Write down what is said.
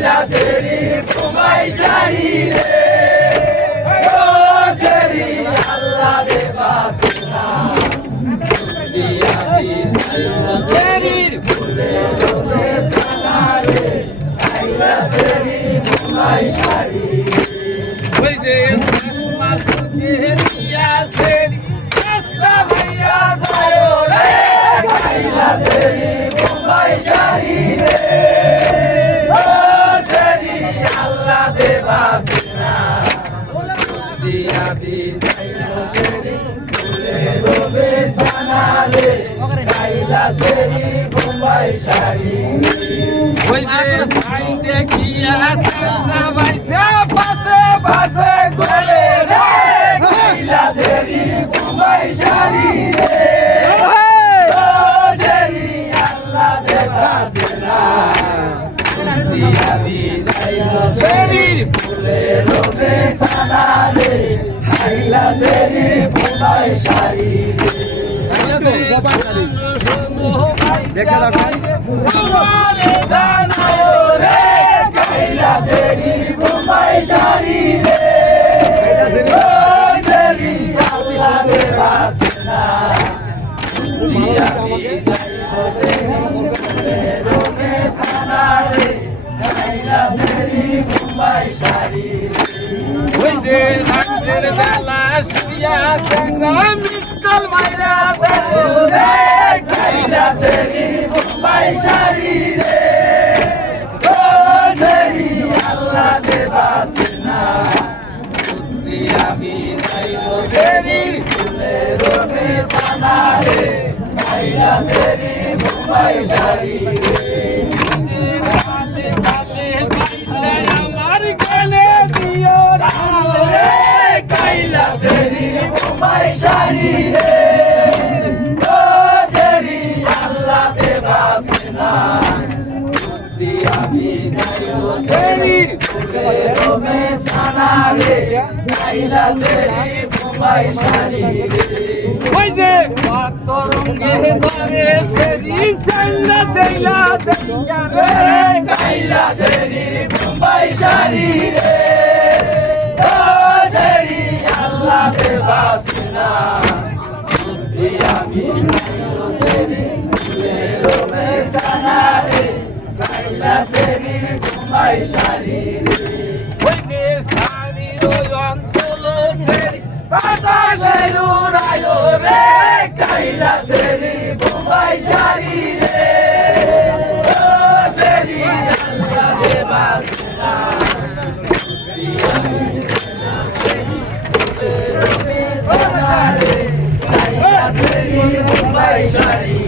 কৈলাসেরি বোম্বাই শাড়ি রে ও সেরি আল্লাহ দে বাসনা দিয়া কৈলাসেরির ফুলে লোকে সানা রে কৈলাসেরি বোম্বাই শাড়ি ওই যে মাসুকে দিয়া সেরি রাস্তা ভাইয়া যায় রে কৈলাসেরি বোম্বাই শাড়ি রে ও সেরি আল্লাহ দে বাসনা দিয়া দি কৈলাসেরি ফুলে লোকে সানা রে কৈলাসেরি বোম্বাই শাড়ি ওই যে ভাই দেখিয়া না ভাইসা পাশে পাশে ঘুরে রে কৈলাসেরি বোম্বাই শাড়ি রে ও সেরি আল্লাহ দে বাসনা দিয়া দি কৈলাসেরি ফুলে লোকে সানা রে কৈলাসেরি বোম্বাই শাড়ি কৈলাসেরি বোম্বাই শাড়ি রে সেরি আল্লাহ দে বাসনা দিয়া দি কৈলাসেরি ফুলে লোকে সানা রে কৈলাসেরি বোম্বাই শাড়ি ওই যে রাতের বেলা শুইয়া সংগ্রাম মিসকল মাইরা দেও রে কৈলাসেরি বোম্বাই শাড়ি রে ও সেরি আল্লাহ দে বাসনা দিয়া কৈলাসেরি ফুলে লোকে সানা রে কৈলাসেরি বোম্বাই শাড়ি রে আমার গেলে দিও রে কৈলাসেরি বোম্বাই শাড়ি রে ও সেরি আল্লাহ দে বাসনা দিয়া কৈলাসেরি ফুলে লোকে সানা রে কৈলাসেরি বোম্বাই শাড়ি রে ওই যে কত রঙে ধরে সেরি চাইলা চাইলা দেখা রে কৈলাসেরি বোম্বাই শাড়ি রে ও সেরি আল্লাহ দে বাসনা দিয়া কৈলাসেরি ফুলে লোকে সানা রে কৈলাসেরি বোম্বাই শাড়ি রে ওই যে শাড়ির অঞ্চল সেরি বাতাসে উড়ায় রে কৈলাসেরি বোম্বাই শাড়ি রে ও সেরি আল্লাহ দে বাসনা দিয়া কৈলাসেরি ফুলে লোকে সানা রে কৈলাসেরি বোম্বাই শাড়ি